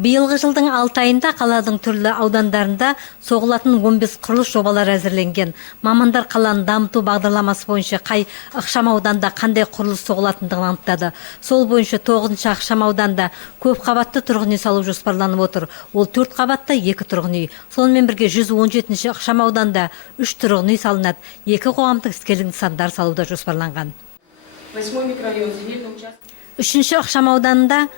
Биылғы жылдың 6 айында қаланың түрлі аудандарында соғылатын 15 құрылыс жобалары әзірленген. Мамандар қаланы дамыту бағдарламасы бойынша қай ықшам ауданда қандай құрылыс соғылатындығын анықтады. Сол бойынша 9-шы ықшам ауданда көп қабатты тұрғын үй салу жоспарланып отыр. Ол 4 қабатты 2 тұрғын үй. Сонымен бірге 117-ші ықшам ауданда 3 тұрғын үй салынады. 2 қоғамдық іскерлік нысандар салуда жоспарланған. 3-ші ықшам ауданында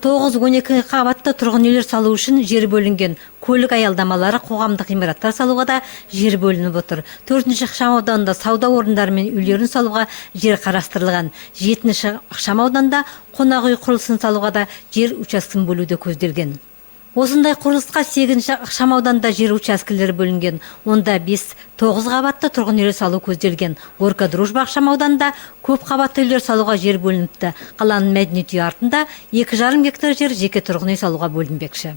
9-12 қабатты тұрғын үйлер салу үшін жер бөлінген. Көлік аялдамалары, қоғамдық ғимараттар салуға да жер бөлініп отыр. 4-ші ықшам ауданында сауда орындары мен үйлерін салуға жер қарастырылған. 7-ші ықшам ауданда қонақ үй құрылысын салуға да жер учаскесін бөлуді көзделген. Осындай құрылысқа 8-ші ықшам ауданда жер учаскелері бөлінген. Онда 5-9 қабатты тұрғын үйлер салу көзделген. Горка Дружба ықшам ауданында көп қабатты үйлер салуға жер бөлініпті. Қаланың мәдениет үйі артында 2,5 гектар жер жеке тұрғын үй салуға бөлінбекші.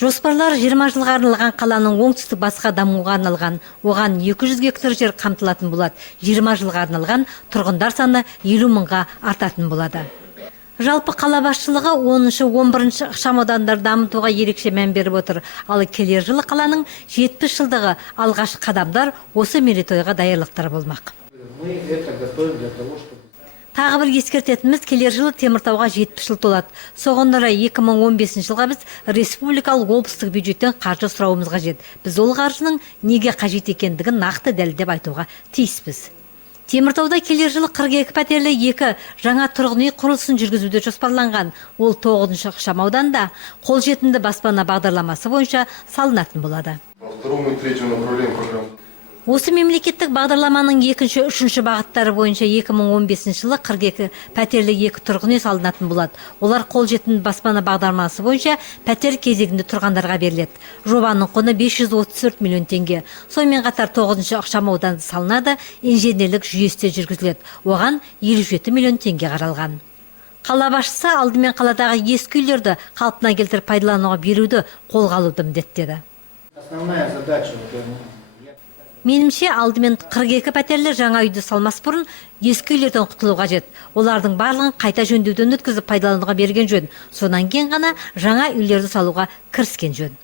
Жоспарлар 20 жылға арналған қаланың оңтүстік басқа дамуға арналған. Оған 200 гектар жер қамтылатын болады. 20 жылға арналған тұрғындар саны 50 мыңға артатын болады. Жалпы қала басшылығы 10-11 ықшам аудандарды дамытуға ерекше мән беріп отыр. Ал келер жылы қаланың 70 жылдығы алғаш қадамдар осы мерейтойға даярлықтар болмақ. Тағы бір ескертетініміз, келер жылы Теміртауға 70 жыл толады. Соған орай 2015 жылға біз республикалық облыстық бюджеттен қаржы сұрауымыз қажет. Біз ол қаржының неге қажет екендігін нақты дәлелдеп айтуға тиіспіз. Теміртауда келер жылы 42 пәтерлі 2 жаңа тұрғын үй құрылысын жүргізуді жоспарланған. Ол 9-шы ықшам ауданда қолжетімді баспана бағдарламасы бойынша салынатын болады. Осы мемлекеттік бағдарламаның 2-3 бағыттары бойынша 2015 жылы 42 пәтерлі 2 тұрғын үй салынатын болады. Олар қолжетімді баспана бағдарламасы бойынша пәтер кезегінде тұрғандарға беріледі. Жобаның құны 534 миллион теңге. Сонымен қатар 9-шы ықшам ауданда салынады, инженерлік жүйесі жүргізіледі. Оған 57 миллион теңге қаралған. Қала басшысы алдымен қаладағы ескі үйлерді қалпына келтіріп пайдалануға беруді қолға алуды міндеттеді. Менімше алдымен 42 пәтерлі жаңа үйді салмас бұрын ескі үйлерден құтылу қажет. Олардың барлығын қайта жөндеуден өткізіп пайдалануға берген жөн. Сонан кейін ғана жаңа үйлерді салуға кіріскен жөн.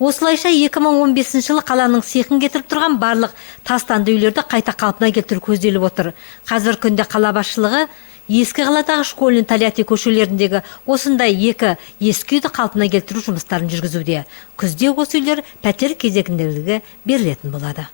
Осылайша 2015 жылы қаланың сиқын кетіріп тұрған барлық тастанды үйлерді қайта қалпына келтіру көзделіп отыр. Қазір күнде қала басшылығы ескі қаладағы Школьный, Тольятти көшелеріндегі осындай 2 ескі үйді қалпына келтіру жұмыстарын жүргізуде. Күзде осы үйлер пәтер кезегіндегі берілетін болады.